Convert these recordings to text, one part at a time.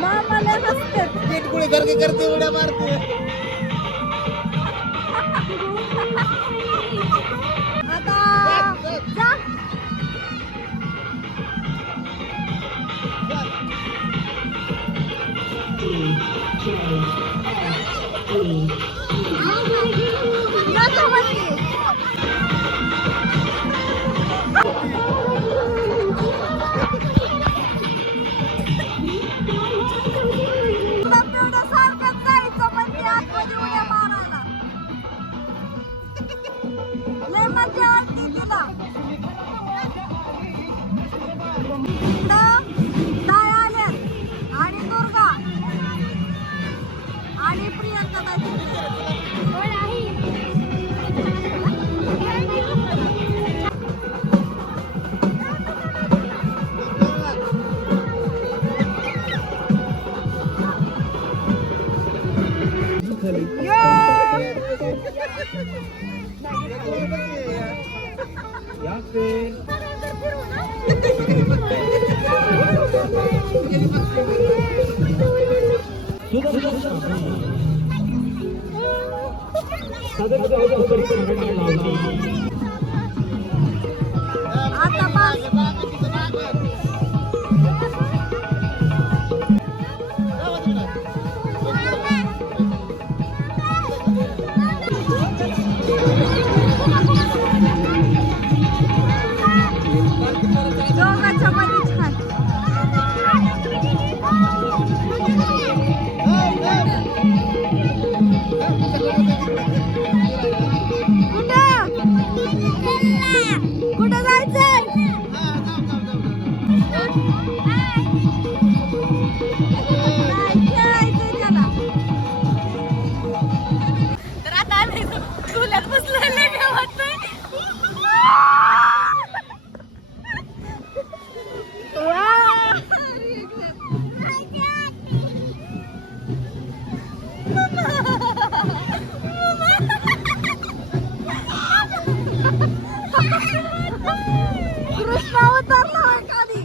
मामाला हसते टिटकुळे करके करते उड्या मारते. आता जा. आणि प्रियंका कुठं जायचंय? तर आता चुल्यात बसलेले कृष्णा उतरला खाली.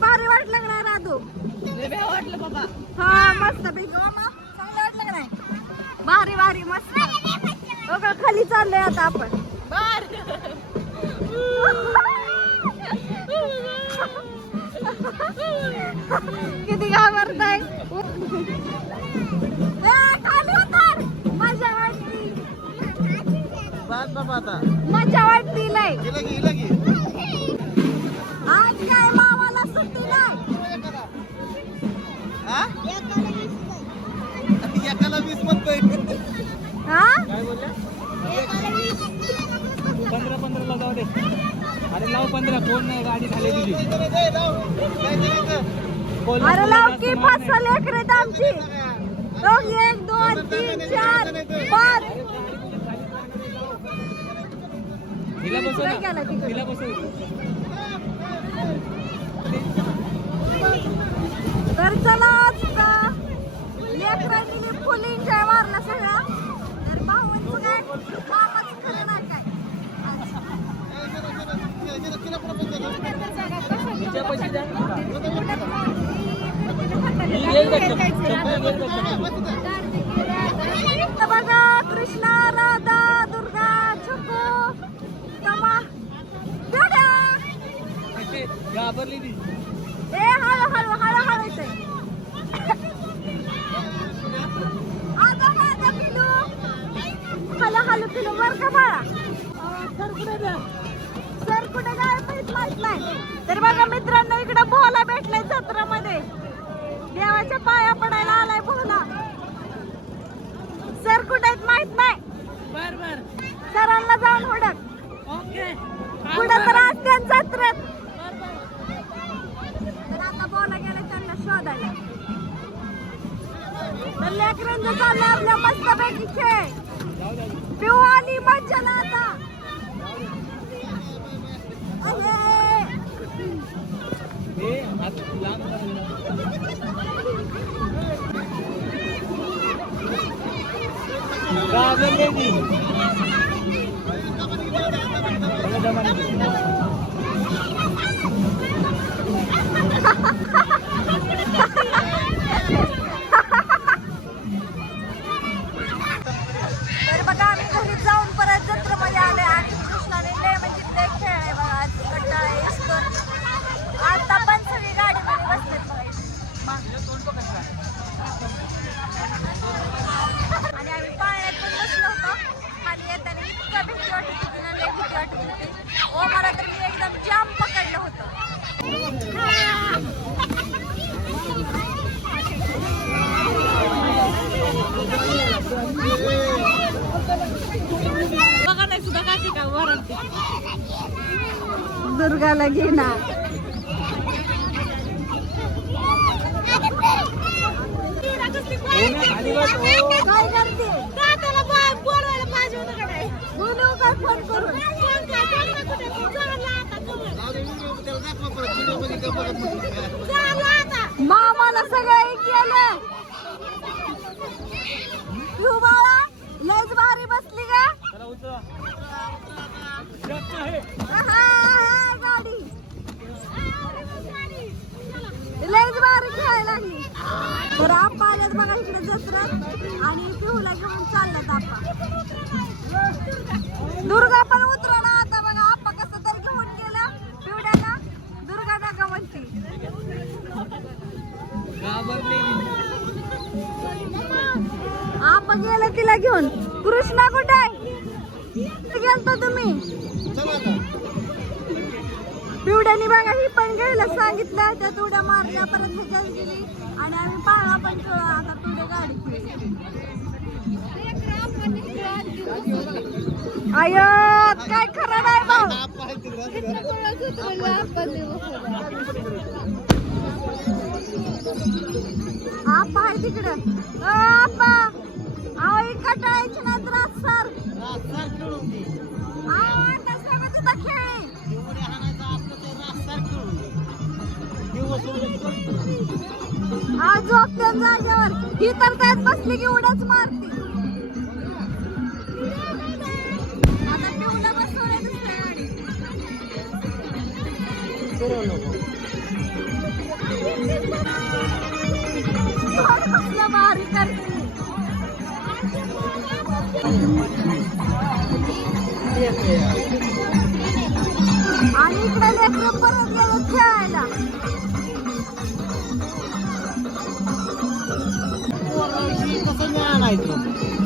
भारी वाटलं का राधू? वाटलं बाबा. हा मस्त पैकी चांगलं वाटलं का नाही? भारी भारी मस्त. बघा खाली चाललोय आता आपण. किती घाबरताय? खाली उतर. मजा वाटती. मजा वाटती लय. आज काय मामाला सुट्टी नाही. एकाला 20 म्हणतोय. हा? काय बोलल्या? 15 ला जाऊ दे. अरे लाव 15. कोण नाही, गाडी खाली तुझी. अरे लाव की 5 लेकर आहेत आमची. 1 2 3 4 5. तिला बसव. तिला बसव. तर चला आता लेकरांनी फुल एन्जॉय मारला सगळा. तर भाऊंचं काय मामाचं खरं नाही काय. तिच्या पैसे द्या. इथं बघा कृष्णा राधा दुर्गा छकू तमा पिवड्या. घाबरली ती. ए हळू येते. आता माझा पिलू हळू पिलू वर का बाळा. सर कुठे माहित नाही. तर बघा मित्रांनो इकडे भोला भेटलाय जत्रामध्ये. देवाच्या पाया पडायला आलाय भोला. सर कुठे आहेत माहित नाही. सरांना जाऊन हुडक. कुठं तर असते जत्रेत. तर आता भोला गेला त्यांना शोधायला. तर लेकरांचं चाललंय आपल्या मस्त पैकी खेळ. पिऊ आली मज्जाला आता. तर बघा आम्ही घरी जाऊन परत जत्रेमध्ये आले आणि कृष्णाने लय म्हणजे लय खेळ आहे बघा. आज कंटाळा येतो. आता पण सगळी गाडीमध्ये बसलेत बघा. आणि आम्ही पाण्यात पण बसलो होतो. खाली येताना इतका भीती वाटत होती ना, लय भीती वाटत होती. ओ मला तर मी एकदम जाम पकडलं होतं. बघा नाही सुद्धा काठी का वरती. दुर्गाला घेणार. काय करते त्याला बोलवायला पाहिजे होतं का नाही. बोलू का फोन करून. मामाला सगळं केलं. तू बाळा लयच भारी बसली का. गाडी लयच भारी खेळायला लागली. तर आप्पा आल्यात बघा इकडे जत्रेत आणि पिहूला घेऊन चालल्यात आप्पा. दुर्गा पण उतरला आता बघा. आप्पा कसं तर घेऊन गेला पिवड्याला. दुर्गा नका म्हणती. आप्पा गेला तिला घेऊन. कृष्णा कुठे गेलता तुम्ही. पिवड्यानी बघा ही पण घ्यायला सांगितलं. त्या उड्या मारल्या परत ह्याच्यात गेली आणि आम्ही पाळा पण खेळलो. आता पिवड्या गाडी खेळली. आय काय खरं नाही भाऊ. आप्पा आहे तिकडं. आप्पा अहो कटाळायची नाही त्रास सर. आज झोपत्या जागेवर. ही तर त्यात बसली की उड्याच मारते. आता पिवला बसवलं दुसऱ्या भारी करते. आणि इकडे लेकरं परत गेलं खेळायला.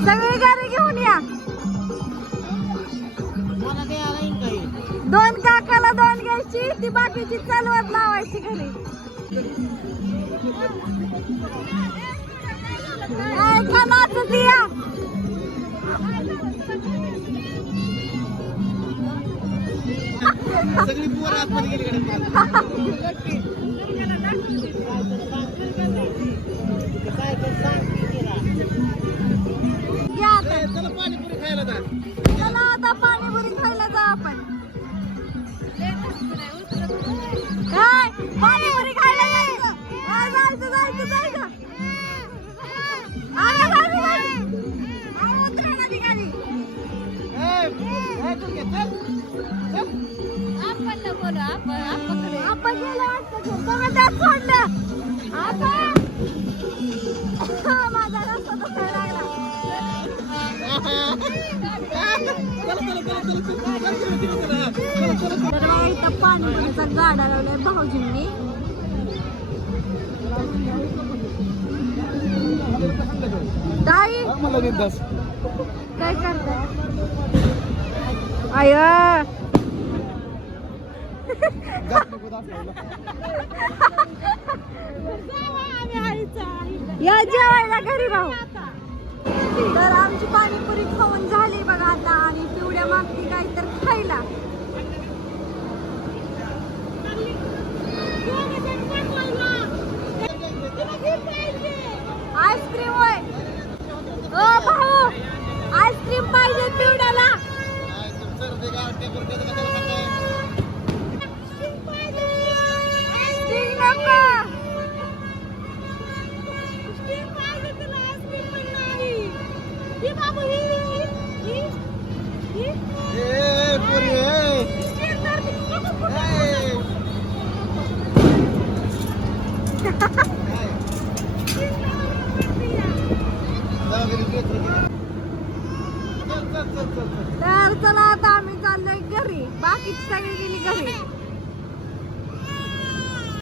सगळी गाडी घेऊन या. 2 काकाला 2 घ्यायची. ती बाकीची चालवत लावायची घरी. का नाचती या. सगळी पोरं आतमध्ये गेली. चला पाणीपुरी खायला जा. चला आता पाणीपुरी खायला जा आपण. काय पाणीपुरी खायला जायचं. जायचं. आपण गेलो. आपण सोडलं. आता तर बघा इथं पाणीपुरीचा गाडा लावलाय भाऊजींनी. ताई काय करताय? आय या जेवायला घरी राहू. तर आमची पाणीपुरी खाऊन झाली बघा आता आणि पिवड्या मागती काय तर खायला. आईस्क्रीम होय. ओ भाऊ आईस्क्रीम पाहिजे पिवड्याला. स्टिंग नको. तर चला आता आम्ही चाललोय घरी. बाकीची सगळी गेली घरी.